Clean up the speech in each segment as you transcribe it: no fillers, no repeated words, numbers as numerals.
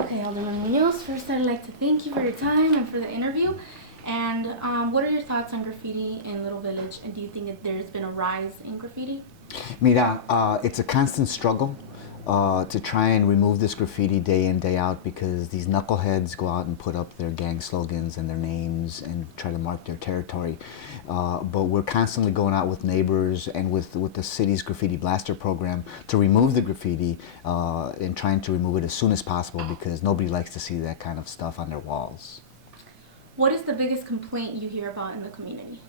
Okay, Alderman Munoz, first I'd like to thank you for your time and for the interview. And what are your thoughts on graffiti in Little Village? And do you think that there's been a rise in graffiti? Mira, it's a constant struggle to try and remove this graffiti day in, day out, because these knuckleheads go out and put up their gang slogans and their names and try to mark their territory. But we're constantly going out with neighbors and with the city's graffiti blaster program to remove the graffiti and trying to remove it as soon as possible, because nobody likes to see that kind of stuff on their walls. What is the biggest complaint you hear about in the community?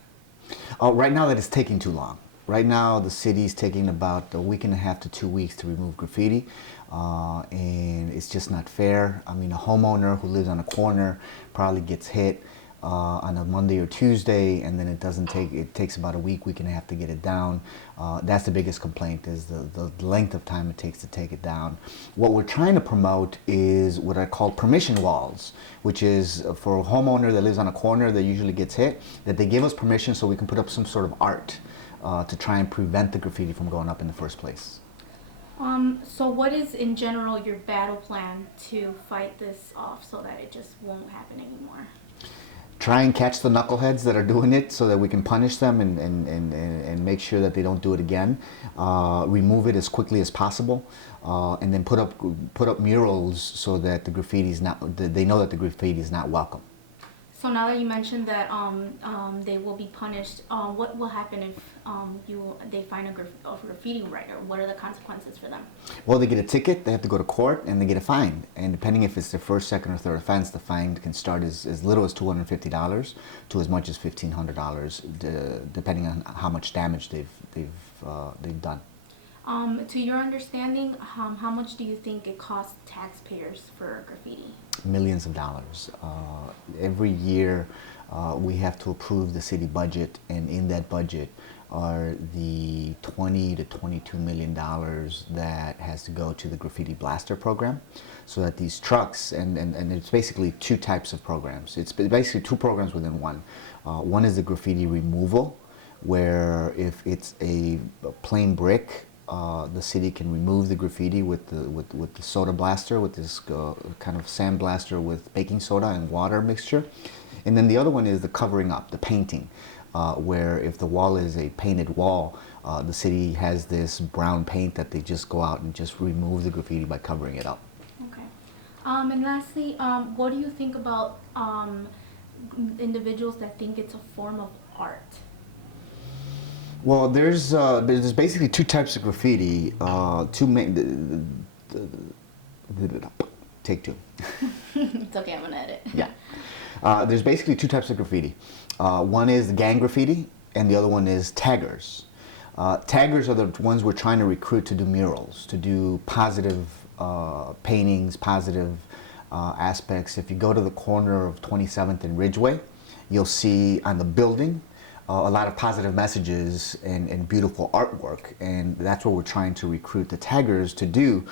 Right now that it's taking too long. Right now, the city's taking about a week and a half to 2 weeks to remove graffiti, and it's just not fair. I mean, a homeowner who lives on a corner probably gets hit on a Monday or Tuesday, and then it takes about a week and a half to get it down. That's the biggest complaint, is the length of time it takes to take it down. What we're trying to promote is what I call permission walls, which is for a homeowner that lives on a corner that usually gets hit, that they give us permission so we can put up some sort of art to try and prevent the graffiti from going up in the first place. So what is, in general, your battle plan to fight this off so that it just won't happen anymore? Try and catch the knuckleheads that are doing it so that we can punish them and make sure that they don't do it again. Remove it as quickly as possible, and then put up murals so that they know that the graffiti is not welcome. So now that you mentioned that they will be punished, what will happen if they find a graffiti writer? What are the consequences for them? Well, they get a ticket, they have to go to court, and they get a fine. And depending if it's their first, second, or third offense, the fine can start as little as $250 to as much as $1,500, depending on how much damage they've done. To your understanding, how much do you think it costs taxpayers for graffiti? Millions of dollars. Every year we have to approve the city budget, and in that budget are the $20 to $22 million that has to go to the graffiti blaster program, so that these trucks, and it's basically two types of programs. It's basically two programs within one. One is the graffiti removal, where if it's a plain brick, the city can remove the graffiti with the soda blaster, with this kind of sand blaster with baking soda and water mixture. And then the other one is the covering up, the painting, where if the wall is a painted wall, the city has this brown paint that they just go out and just remove the graffiti by covering it up. Okay. And lastly, what do you think about individuals that think it's a form of art? Well, there's basically two types of graffiti. Take two. It's okay, I'm gonna edit. Yeah. There's basically two types of graffiti. One is gang graffiti, and the other one is taggers. Taggers are the ones we're trying to recruit to do murals, to do positive paintings, positive aspects. If you go to the corner of 27th and Ridgeway, you'll see on the building a lot of positive messages and beautiful artwork, and that's what we're trying to recruit the taggers to do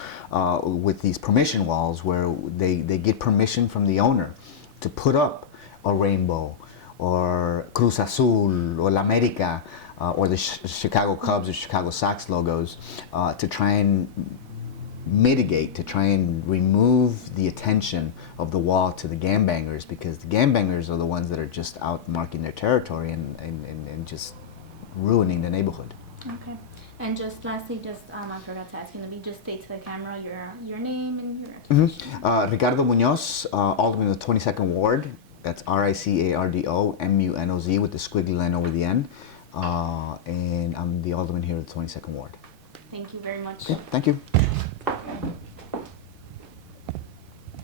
with these permission walls, where they get permission from the owner to put up a rainbow or Cruz Azul or La America or the Chicago Cubs or Chicago Sox logos to try and mitigate, to try and remove the attention of the wall to the gangbangers, because the gangbangers are the ones that are just out marking their territory and just ruining the neighborhood. Okay. And just lastly, I forgot to ask you, let me just state to the camera your name and your Mm-hmm. Ricardo Munoz, Alderman of the 22nd Ward. That's Ricardo Munoz with the squiggly line over the end. And I'm the Alderman here of the 22nd Ward. Thank you very much. Yeah, thank you.